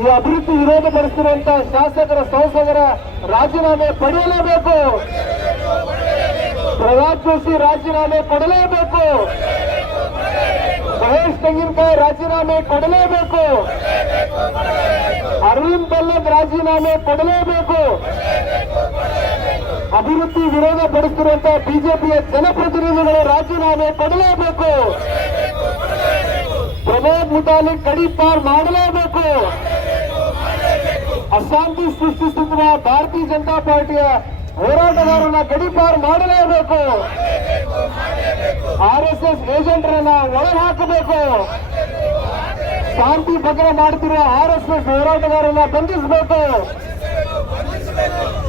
ಈ ಅಭಿವೃದ್ಧಿ ವಿರೋಧ ಪಡಿಸಿರುವಂತಹ ಶಾಸಕರ ಸಂಸದರ ರಾಜೀನಾಮೆ ಪಡೆಯಲೇಬೇಕು. ಪ್ರಹ್ಲಾದ್ ಜೋಶಿ ರಾಜೀನಾಮೆ ಕೊಡಲೇಬೇಕು. ಮಹೇಶ್ ತೆಂಗಿನಕಾಯಿ ರಾಜೀನಾಮೆ ಕೊಡಲೇಬೇಕು. ಅರವಿಂದ್ ಬೆಲ್ಲದ್ ರಾಜೀನಾಮೆ ಕೊಡಲೇಬೇಕು. ಅಭಿವೃದ್ಧಿ ವಿರೋಧ ಪಡಿಸಿರುವಂತಹ ಬಿಜೆಪಿಯ ಜನಪ್ರತಿನಿಧಿಗಳು ರಾಜೀನಾಮೆ ಕೊಡಲೇಬೇಕು. ಪ್ರಮೋದ್ ಮುತಾಲಿಕ್ ಗಡೀಪಾರ್ ಮಾಡಲೇಬೇಕು. ಅಶಾಂತಿ ಸೃಷ್ಟಿಸುತ್ತಿರುವ ಭಾರತೀಯ ಜನತಾ ಪಾರ್ಟಿಯ ಹೋರಾಟಗಾರರನ್ನ ಗಡೀಪಾರ್ ಮಾಡಲೇಬೇಕು. ಆರ್ಎಸ್ಎಸ್ ಏಜೆಂಟರನ್ನ ಒಳಗೆ ಹಾಕಬೇಕು. ಶಾಂತಿ ಭಂಗ ಮಾಡುತ್ತಿರುವ ಆರ್ಎಸ್ಎಸ್ ಹೋರಾಟಗಾರರನ್ನ ಬಂಧಿಸಬೇಕು.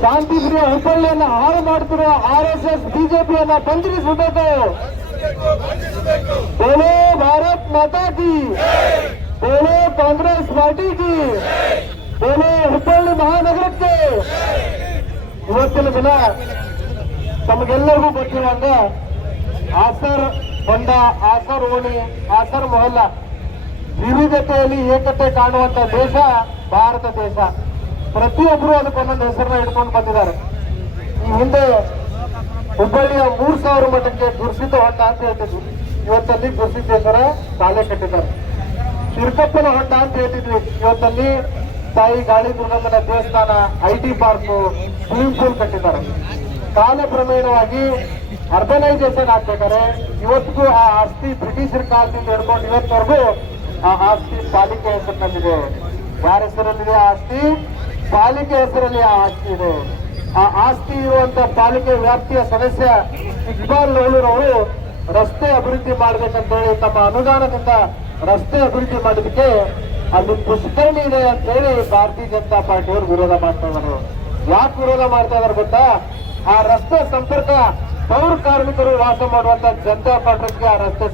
ಶಾಂತಿ ಪ್ರಿಯ ಹುಬ್ಬಳ್ಳಿಯನ್ನ ಹಾಳು ಮಾಡುತ್ತಿರುವ ಆರ್ಎಸ್ಎಸ್ ಬಿಜೆಪಿಯನ್ನ ಬಂಧಿಸಬೇಕು. बोलो भारत माता की, बोलो कांग्रेस पार्टी की, बोलो ಹುಬ್ಬಳ್ಳಿ ಮಹಾನಗರಕ್ಕೆ. ಇವತ್ತಿನ ದಿನ ತಮಗೆಲ್ಲರಿಗೂ ಗೊತ್ತಿರುವಂಗ ಆಸರ್ ಬಂಡ, ಆಸರ್ ಓಣಿ, ಆಸರ್ ಮೊಹಲ್ಲ ವಿವಿಧತೆಯಲ್ಲಿ ಏಕತೆ ಕಾಣುವಂತ ದೇಶ ಭಾರತ ದೇಶ. ಪ್ರತಿಯೊಬ್ಬರು ಅದಕ್ಕೊಂದೊಂದು ಹೆಸರನ್ನ ಇಟ್ಕೊಂಡು ಬಂದಿದ್ದಾರೆ. ಈ ಹಿಂದೆ ಹುಬ್ಬಳ್ಳಿಯ 3000 ಮಠಕ್ಕೆ ಗುರುಸಿದ್ದ ಹೊಂಡ ಅಂತ ಹೇಳ್ತಿದ್ವಿ. ಇವತ್ತಲ್ಲಿ ಗುರುಸಿದ್ದೇಶ್ವರ ಶಾಲೆ ಕಟ್ಟಿದ್ದಾರೆ. ಶಿರ್ಕಪ್ಪನ ಹೊಂಡ ಅಂತ ಹೇಳ್ತಿದ್ವಿ. ಇವತ್ತಲ್ಲಿ ತಾಯಿ ಗಾಳಿ ದುರ್ಗಮ್ಮನ ದೇವಸ್ಥಾನ, ಐಟಿ ಪಾರ್ಕ್, ಸ್ವಿಮ್ಮಿಂಗ್ ಪೂಲ್ ಕಟ್ಟಿದ್ದಾರೆ. ಕಾಲಕ್ರಮೇಣವಾಗಿ ಅರ್ಬನೈಸೇಷನ್ ಆಗ್ಬೇಕಾದ್ರೆ ಇವತ್ತಿಗೂ ಆ ಆಸ್ತಿ ಬ್ರಿಟಿಷರ ಕಾಲದಿಂದ ಹಿಡ್ಕೊಂಡು ಇವತ್ತವರೆಗೂ ಆ ಆಸ್ತಿ ಪಾಲಿಕೆ ಹೆಸರಿನಲ್ಲಿದೆ. ಯಾರ ಹೆಸರಲ್ಲಿದೆ ಆ ಆಸ್ತಿ? ಪಾಲಿಕೆ ಹೆಸರಲ್ಲಿ ಆ ಆಸ್ತಿ ಇದೆ. ಆ ಆಸ್ತಿ ಇರುವಂತ ಪಾಲಿಕೆ ವ್ಯಾಪ್ತಿಯ ಸದಸ್ಯ ಇಕ್ಬಾಲ್ ಲೋಳೂರ್ ಅವರು ರಸ್ತೆ ಅಭಿವೃದ್ಧಿ ಮಾಡಬೇಕಂತ ಹೇಳಿ ತಮ್ಮ ಅನುದಾನದಿಂದ ರಸ್ತೆ ಅಭಿವೃದ್ಧಿ ಮಾಡೋದಕ್ಕೆ ಅಲ್ಲಿ ಪುಷ್ಕರಣಿ ಇದೆ ಅಂತ ಹೇಳಿ ಭಾರತೀಯ ಜನತಾ ಪಾರ್ಟಿಯವರು ವಿರೋಧ ಮಾಡ್ತಾ ಇದ್ದಾರೆ. ಯಾಕೆ ವಿರೋಧ ಮಾಡ್ತಾ ಇದಾರೆ ಗೊತ್ತಾ? ಆ ರಸ್ತೆ ಸಂಪರ್ಕ ಪೌರ ಕಾರ್ಮಿಕರು ವಾಸ ಮಾಡುವಂತ ಜನತಾ ಪಾರ್ಟಿಗೆ ಆ ರಸ್ತೆ